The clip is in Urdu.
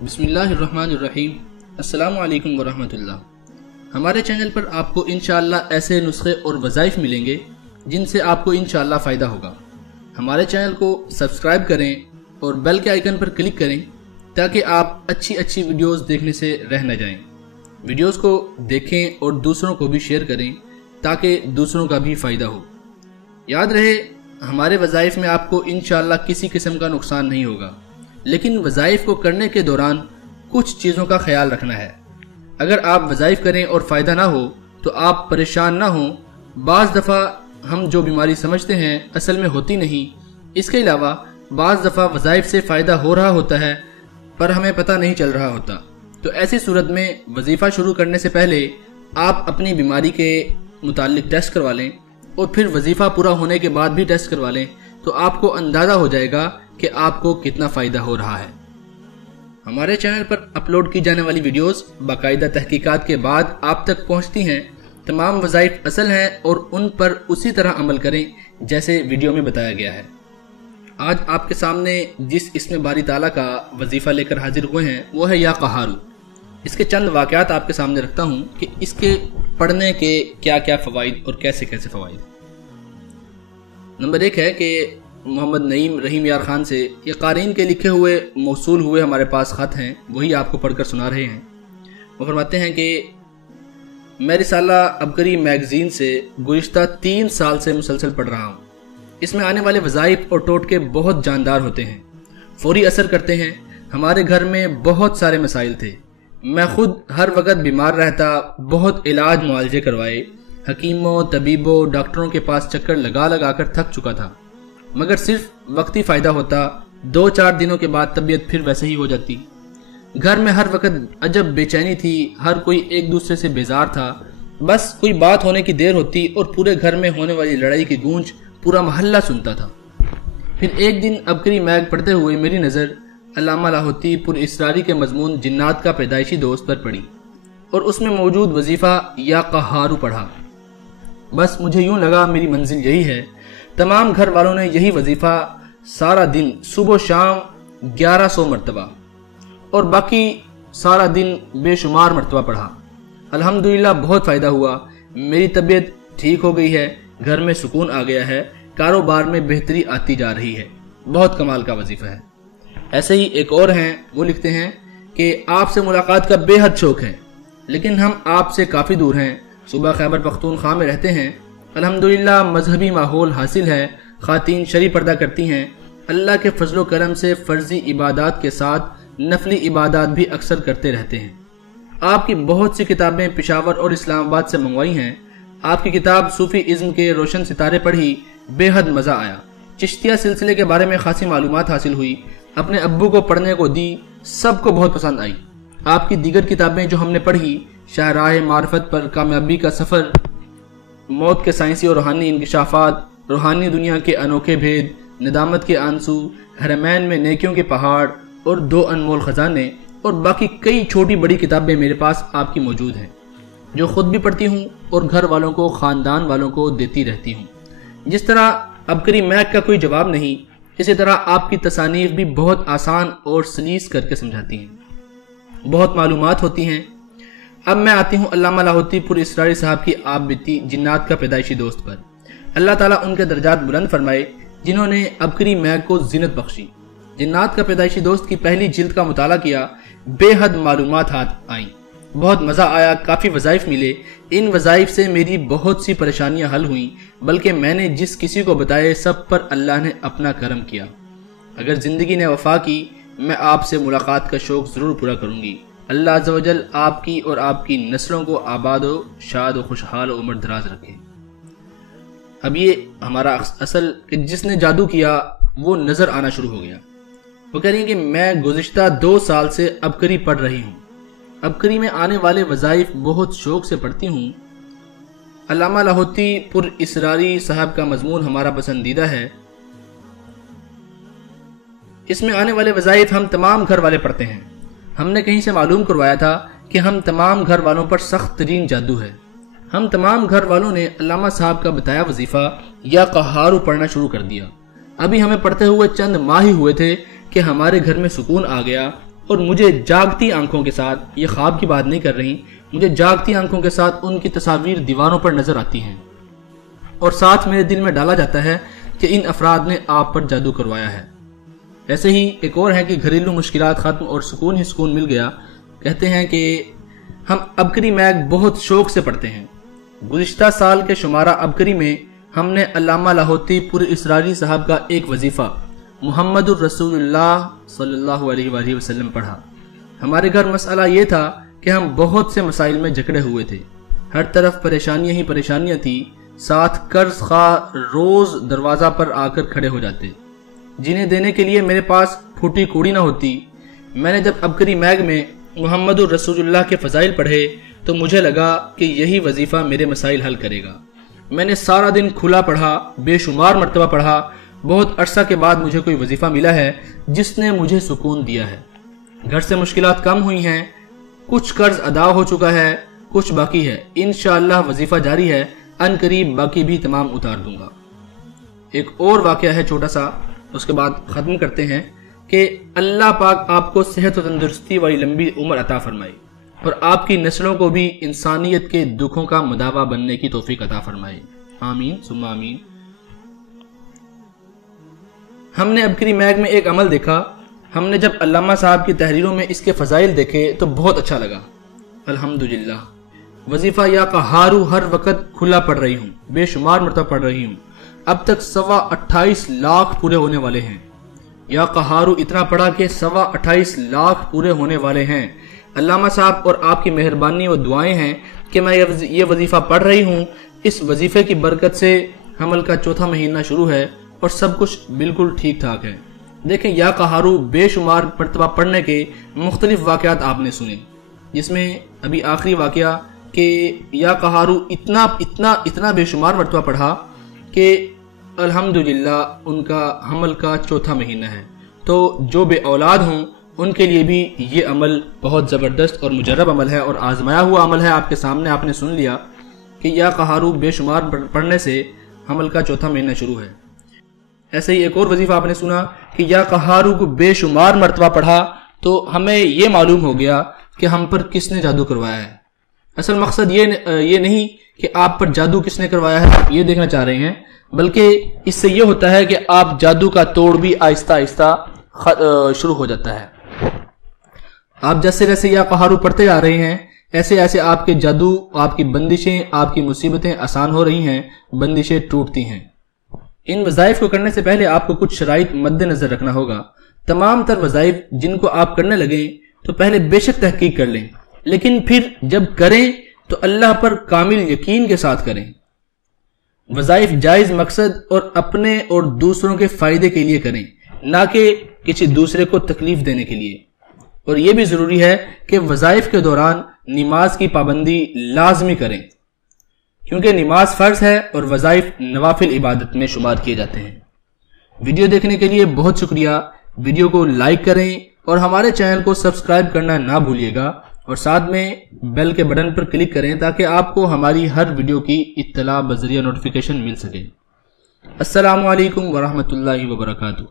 بسم اللہ الرحمن الرحیم۔ السلام علیکم ورحمۃ اللہ۔ ہمارے چینل پر آپ کو انشاءاللہ ایسے نسخے اور وظائف ملیں گے جن سے آپ کو انشاءاللہ فائدہ ہوگا۔ ہمارے چینل کو سبسکرائب کریں اور بیل کے آئیکن پر کلک کریں تاکہ آپ اچھی ویڈیوز دیکھنے سے رہ نہ جائیں۔ ویڈیوز کو دیکھیں اور دوسروں کو بھی شیئر کریں تاکہ دوسروں کا بھی فائدہ ہو۔ یاد رہے ہمارے وظائف میں آپ کو انشاءاللہ کسی قسم کا نقصان نہیں ہوگا، لیکن وظائف کو کرنے کے دوران کچھ چیزوں کا خیال رکھنا ہے۔ اگر آپ وظائف کریں اور فائدہ نہ ہو تو آپ پریشان نہ ہوں۔ بعض دفعہ ہم جو بیماری سمجھتے ہیں اصل میں ہوتی نہیں۔ اس کے علاوہ بعض دفعہ وظائف سے فائدہ ہو رہا ہوتا ہے پر ہمیں پتہ نہیں چل رہا ہوتا۔ تو ایسی صورت میں وظیفہ شروع کرنے سے پہلے آپ اپنی بیماری کے متعلق ٹیسٹ کروا لیں اور پھر وظیفہ پورا ہونے کے بعد بھی ٹیسٹ کروا لیں تو آپ کو اندازہ ہو جائے گا کہ آپ کو کتنا فائدہ ہو رہا ہے۔ ہمارے چینل پر اپلوڈ کی جانے والی ویڈیوز باقاعدہ تحقیقات کے بعد آپ تک پہنچتی ہیں۔ تمام وظائف اصل ہیں اور ان پر اسی طرح عمل کریں جیسے ویڈیو میں بتایا گیا ہے۔ آج آپ کے سامنے جس اسم باری تعالیٰ کا وظیفہ لے کر حاضر ہوئے ہیں وہ ہے یا قہارو۔ اس کے چند واقعات آپ کے سامنے رکھتا ہوں کہ اس کے پڑھنے کے کیا کیا فوائد اور کیسے فوائد۔ نمبر 1 ہے کہ محمد نعیم رحیم یار خان سے یہ قارئین کے لکھے ہوئے موصول ہوئے ہمارے پاس خط ہیں، وہی آپ کو پڑھ کر سنا رہے ہیں۔ وہ فرماتے ہیں کہ میں رسالہ عبقری میگزین سے گزشتہ 3 سال سے مسلسل پڑھ رہا ہوں۔ اس میں آنے والے وظائف اور ٹوٹکے بہت جاندار ہوتے ہیں، فوری اثر کرتے ہیں۔ ہمارے گھر میں بہت سارے مسائل تھے، میں خود ہر وقت بیمار رہتا، بہت علاج معالجے کروائے، حکیموں طبیبوں ڈاکٹروں کے پاس چکر لگا کر تھک چکا تھا، مگر صرف وقتی فائدہ ہوتا۔ 2-4 دنوں کے بعد طبیعت پھر ویسے ہی ہو جاتی۔ گھر میں ہر وقت عجب بے چینی تھی، ہر کوئی ایک دوسرے سے بیزار تھا۔ بس کوئی بات ہونے کی دیر ہوتی اور پورے گھر میں ہونے والی لڑائی کی گونج پورا محلہ سنتا تھا۔ پھر ایک دن عبقری میگ پڑھتے ہوئے میری نظر علامہ لاہوتی پر اسراری کے مضمون جنات کا پیدائشی دوست پر پڑی اور اس میں موجود وظیفہ یا قہارو پڑھا۔ بس مجھے یوں لگا میری منزل یہی ہے۔ تمام گھر والوں نے یہی وظیفہ سارا دن صبح و شام 1100 مرتبہ اور باقی سارا دن بے شمار مرتبہ پڑھا۔ الحمدللہ بہت فائدہ ہوا، میری طبیعت ٹھیک ہو گئی ہے، گھر میں سکون آ گیا ہے، کاروبار میں بہتری آتی جا رہی ہے۔ بہت کمال کا وظیفہ ہے۔ ایسے ہی ایک اور ہیں، وہ لکھتے ہیں کہ آپ سے ملاقات کا بے حد شوق ہے لیکن ہم آپ سے کافی دور ہیں۔ صوبہ خیبر پختونخوا میں رہتے ہیں۔ الحمدللہ مذہبی ماحول حاصل ہے، خواتین شرعی پردہ کرتی ہیں، اللہ کے فضل و کرم سے فرضی عبادات کے ساتھ نفلی عبادات بھی اکثر کرتے رہتے ہیں۔ آپ کی بہت سی کتابیں پشاور اور اسلام آباد سے منگوائی ہیں۔ آپ کی کتاب صوفی ازم کے روشن ستارے پڑھی، بے حد مزہ آیا۔ چشتیہ سلسلے کے بارے میں خاصی معلومات حاصل ہوئی، اپنے ابو کو پڑھنے کو دی، سب کو بہت پسند آئی۔ آپ کی دیگر کتابیں جو ہم نے پڑھی، شاہراہ معرفت پر، کامیابی کا سفر، موت کے سائنسی اور روحانی انکشافات، روحانی دنیا کے انوکھے بھید، ندامت کے آنسو، حرمین میں نیکیوں کے پہاڑ اور 2 انمول خزانے اور باقی کئی چھوٹی بڑی کتابیں میرے پاس آپ کی موجود ہیں جو خود بھی پڑھتی ہوں اور گھر والوں کو، خاندان والوں کو دیتی رہتی ہوں۔ جس طرح عبقری میگ کا کوئی جواب نہیں، اسی طرح آپ کی تصانیف بھی بہت آسان اور سلیس کر کے سمجھاتی ہیں، بہت معلومات ہوتی ہیں۔ اب میں آتی ہوں علامہ لاہوتی پر اسراری صاحب کی آپ بیتی جنات کا پیدائشی دوست پر۔ اللہ تعالیٰ ان کے درجات بلند فرمائے جنہوں نے عبقری میگ کو زینت بخشی۔ جنات کا پیدائشی دوست کی پہلی جلد کا مطالعہ کیا، بے حد معلومات ہاتھ آئیں، بہت مزہ آیا، کافی وظائف ملے۔ ان وظائف سے میری بہت سی پریشانیاں حل ہوئیں، بلکہ میں نے جس کسی کو بتائے سب پر اللہ نے اپنا کرم کیا۔ اگر زندگی نے وفا کی میں آپ سے ملاقات کا شوق ضرور پورا کروں گی۔ اللہ عز و جل آپ کی اور آپ کی نسلوں کو آباد و شاد و خوشحال و عمر دراز رکھے۔ اب یہ ہمارا اصل کہ جس نے جادو کیا وہ نظر آنا شروع ہو گیا۔ وہ کہہ رہی ہیں کہ میں گزشتہ 2 سال سے عبقری پڑھ رہی ہوں، عبقری میں آنے والے وظائف بہت شوق سے پڑھتی ہوں۔ علامہ لاہوتی پر اسراری صاحب کا مضمون ہمارا پسندیدہ ہے۔ اس میں آنے والے وظائف ہم تمام گھر والے پڑھتے ہیں۔ ہم نے کہیں سے معلوم کروایا تھا کہ ہم تمام گھر والوں پر سخت ترین جادو ہے۔ ہم تمام گھر والوں نے علامہ صاحب کا بتایا وظیفہ یا قہارو پڑھنا شروع کر دیا۔ ابھی ہمیں پڑھتے ہوئے چند ماہ ہی ہوئے تھے کہ ہمارے گھر میں سکون آ گیا اور مجھے جاگتی آنکھوں کے ساتھ، یہ خواب کی بات نہیں کر رہی، مجھے جاگتی آنکھوں کے ساتھ ان کی تصاویر دیواروں پر نظر آتی ہیں، اور ساتھ میرے دل میں ڈالا جاتا ہے کہ ان افراد نے آپ پر جادو کروایا ہے۔ ایسے ہی ایک اور ہے کہ گھریلو مشکلات ختم اور سکون ہی سکون مل گیا۔ کہتے ہیں کہ ہم عبقری میگ بہت شوق سے پڑھتے ہیں۔ گزشتہ سال کے شمارہ عبقری میں ہم نے علامہ لاہوتی پور اسراری صاحب کا ایک وظیفہ محمد الرسول اللہ صلی اللہ علیہ وآلہ وسلم پڑھا۔ ہمارے گھر مسئلہ یہ تھا کہ ہم بہت سے مسائل میں جکڑے ہوئے تھے، ہر طرف پریشانیاں ہی پریشانیاں تھیں، ساتھ قرض خواہ روز دروازہ پر آ کر کھڑے ہو جاتے، جنہیں دینے کے لیے میرے پاس پھوٹی کوڑی نہ ہوتی۔ میں نے جب عبقری میگ میں محمد الرسول اللہ کے فضائل پڑھے تو مجھے لگا کہ یہی وظیفہ میرے مسائل حل کرے گا۔ میں نے سارا دن کھلا پڑھا، بے شمار مرتبہ پڑھا۔ بہت عرصہ کے بعد مجھے کوئی وظیفہ ملا ہے جس نے مجھے سکون دیا ہے۔ گھر سے مشکلات کم ہوئی ہیں، کچھ قرض ادا ہو چکا ہے، کچھ باقی ہے۔ انشاءاللہ وظیفہ جاری ہے، ان قریب باقی بھی تمام اتار دوں گا۔ ایک اور واقعہ ہے چھوٹا سا، اس کے بعد ختم کرتے ہیں کہ اللہ پاک آپ کو صحت و تندرستی والی لمبی عمر عطا فرمائے اور آپ کی نسلوں کو بھی انسانیت کے دکھوں کا مداوا بننے کی توفیق عطا فرمائے، آمین ثم آمین۔ ہم نے عبقری میگ میں ایک عمل دیکھا۔ ہم نے جب علامہ صاحب کی تحریروں میں اس کے فضائل دیکھے تو بہت اچھا لگا۔ الحمدللہ وظیفہ یا قہارو ہر وقت کھلا پڑھ رہی ہوں، بے شمار مرتبہ پڑھ رہی ہوں، اب تک 28 لاکھ پورے ہونے والے ہیں۔ یا قہارو اتنا پڑھا کہ 28 لاکھ پورے ہونے والے ہیں۔ علامہ صاحب اور آپ کی مہربانی و دعائیں ہیں کہ میں یہ وظیفہ پڑھ رہی ہوں۔ اس وظیفے کی برکت سے حمل کا چوتھا مہینہ شروع ہے اور سب کچھ بالکل ٹھیک ٹھاک ہے۔ دیکھیں یا قہارو بے شمار مرتبہ پڑھنے کے مختلف واقعات آپ نے سنے، جس میں ابھی آخری واقعہ کہ یا قہارو اتنا بے شمار مرتبہ پڑھا کہ الحمدللہ ان کا حمل کا چوتھا مہینہ ہے۔ تو جو بے اولاد ہوں ان کے لیے بھی یہ عمل بہت زبردست اور مجرب عمل ہے اور آزمایا ہوا عمل ہے۔ آپ کے سامنے آپ نے سن لیا کہ یا قہارو بے شمار پڑھنے سے حمل کا چوتھا مہینہ شروع ہے۔ ایسے ہی ایک اور وظیفہ آپ نے سنا کہ یا قہارو کو بے شمار مرتبہ پڑھا تو ہمیں یہ معلوم ہو گیا کہ ہم پر کس نے جادو کروایا ہے۔ اصل مقصد یہ نہیں کہ آپ پر جادو کس نے کروایا ہے آپ یہ دیکھنا چاہ رہے ہیں، بلکہ اس سے یہ ہوتا ہے کہ آپ جادو کا توڑ بھی آہستہ آہستہ شروع ہو جاتا ہے۔ آپ جیسے جیسے یا قہارو پڑھتے جا رہے ہیں ایسے ایسے آپ کے جادو، آپ کی بندشیں، آپ کی مصیبتیں آسان ہو رہی ہیں، بندشیں ٹوٹتی ہیں۔ ان وظائف کو کرنے سے پہلے آپ کو کچھ شرائط مد نظر رکھنا ہوگا۔ تمام تر وظائف جن کو آپ کرنے لگیں تو پہلے بے شک تحقیق کر لیں، لیکن پھر جب کریں تو اللہ پر کامل یقین کے ساتھ کریں۔ وظائف جائز مقصد اور اپنے اور دوسروں کے فائدے کے لیے کریں، نہ کہ کسی دوسرے کو تکلیف دینے کے لیے۔ اور یہ بھی ضروری ہے کہ وظائف کے دوران نماز کی پابندی لازمی کریں، کیونکہ نماز فرض ہے اور وظائف نوافل عبادت میں شمار کیے جاتے ہیں۔ ویڈیو دیکھنے کے لیے بہت شکریہ۔ ویڈیو کو لائک کریں اور ہمارے چینل کو سبسکرائب کرنا نہ بھولیے گا، اور ساتھ میں بیل کے بٹن پر کلک کریں تاکہ آپ کو ہماری ہر ویڈیو کی اطلاع بذریعہ نوٹیفیکیشن مل سکے۔ السلام علیکم ورحمۃ اللہ وبرکاتہ۔